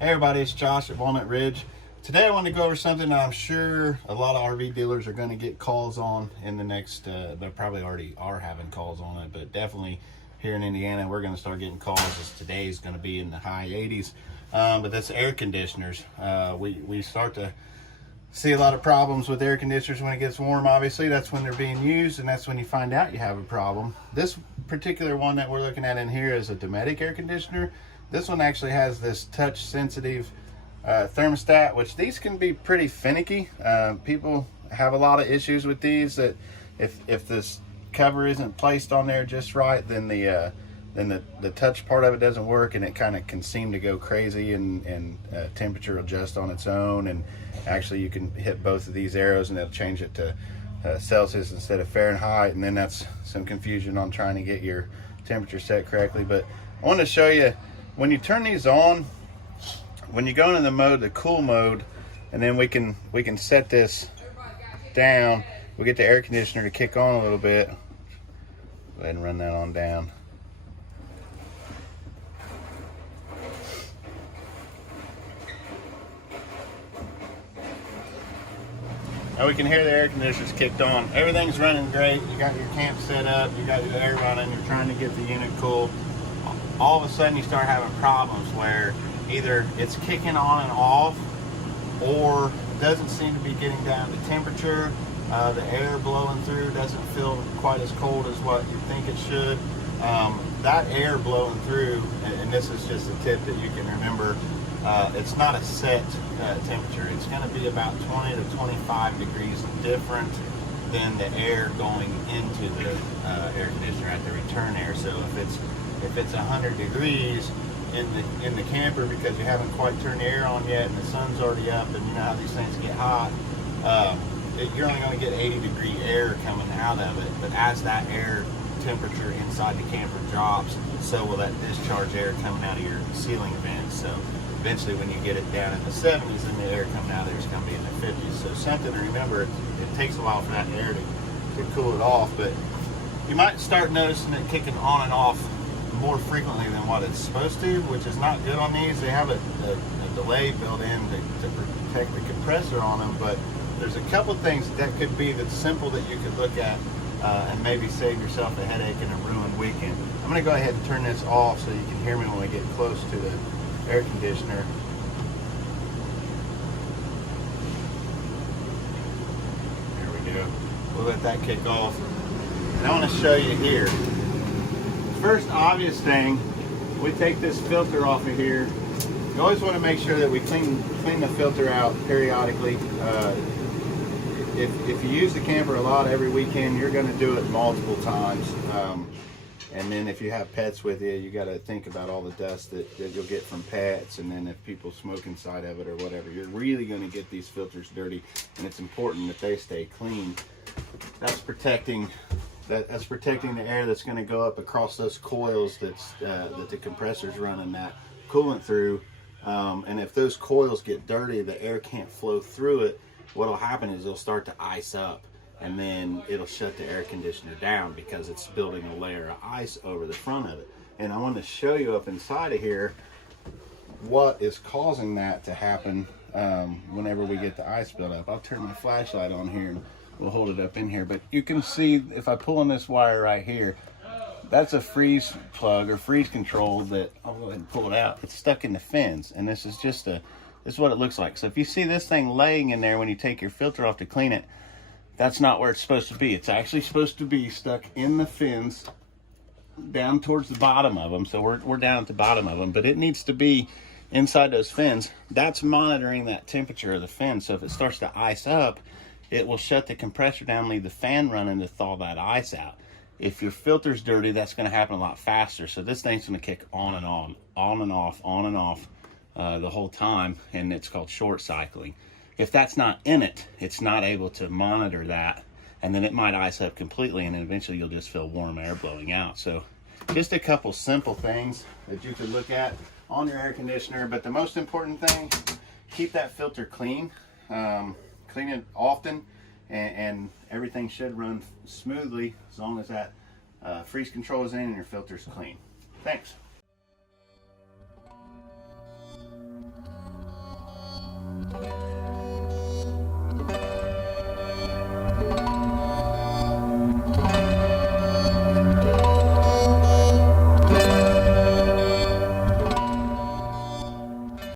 Hey everybody, it's Josh at Walnut Ridge. Today I want to go over something I'm sure a lot of RV dealers are going to get calls on in the next, they probably already are having calls on it, but definitely here in Indiana we're going to start getting calls as today's going to be in the high 80s. But that's air conditioners. We start to see a lot of problems with air conditioners when it gets warm. Obviously that's when they're being used, and that's when you find out you have a problem. This particular one that we're looking at in here is a Dometic air conditioner. This one actually has this touch sensitive thermostat, which these can be pretty finicky. People have a lot of issues with these, that if this cover isn't placed on there just right, then the touch part of it doesn't work, and it kind of can seem to go crazy, and temperature adjust on its own. And actually you can hit both of these arrows and it'll change it to Celsius instead of Fahrenheit, and then that's some confusion on trying to get your temperature set correctly. But I want to show you, when you turn these on, when you go into the mode, the cool mode, and then we can set this down, we get the air conditioner to kick on a little bit. Go ahead and run that on down. Now we can hear the air conditioner's kicked on. Everything's running great. You got your camp set up, you got your air running, you're trying to get the unit cool. All of a sudden you start having problems where either it's kicking on and off, or doesn't seem to be getting down to temperature. The air blowing through doesn't feel quite as cold as what you think it should. That air blowing through, and this is just a tip that you can remember, it's not a set temperature. It's going to be about 20 to 25 degrees different than the air going into the air conditioner at the return air. So if it's 100 degrees in the camper because you haven't quite turned the air on yet and the sun's already up, and you know how these things get hot, you're only going to get 80 degree air coming out of it. But as that air temperature inside the camper drops, so will that discharge air coming out of your ceiling vents. So eventually when you get it down in the 70s, then the air coming out of there is going to be in the 50s. So something to remember, it takes a while for that air to cool it off, but you might start noticing it kicking on and off more frequently than what it's supposed to, which is not good on these. They have a delay built in to protect the compressor on them, but there's a couple of things that could be that's simple that you could look at and maybe save yourself a headache and a ruined weekend. I'm going to go ahead and turn this off so you can hear me when we get close to the air conditioner. There we go. We'll let that kick off. And I want to show you here. First obvious thing, we take this filter off of here. You always want to make sure that we clean the filter out periodically. If you use the camper a lot every weekend, you're going to do it multiple times. And then if you have pets with you, you got to think about all the dust that you'll get from pets, and then if people smoke inside of it or whatever, you're really going to get these filters dirty, and it's important that they stay clean. That's protecting the air that's going to go up across those coils that the compressor's running that coolant through. And if those coils get dirty, the air can't flow through it. What'll happen is it'll start to ice up, and then it'll shut the air conditioner down because it's building a layer of ice over the front of it. And I want to show you up inside of here what is causing that to happen whenever we get the ice built up. I'll turn my flashlight on here and we'll hold it up in here, but you can see if I pull on this wire right here, that's a freeze plug or freeze control that, I'll go ahead and pull it out. It's stuck in the fins, and this is this is what it looks like. So if you see this thing laying in there when you take your filter off to clean it, that's not where it's supposed to be. It's actually supposed to be stuck in the fins down towards the bottom of them. So we're down at the bottom of them, but it needs to be inside those fins. That's monitoring that temperature of the fin. So if it starts to ice up, it will shut the compressor down, leave the fan running to thaw that ice out. If your filter's dirty, that's going to happen a lot faster. So this thing's going to kick on and on and off, on and off the whole time, and it's called short cycling. If that's not in it, it's not able to monitor that, and then it might ice up completely, and then eventually you'll just feel warm air blowing out. So just a couple simple things that you could look at on your air conditioner, but the most important thing, keep that filter clean. Clean it often, and everything should run smoothly as long as that freeze control is in and your filter's clean. Thanks.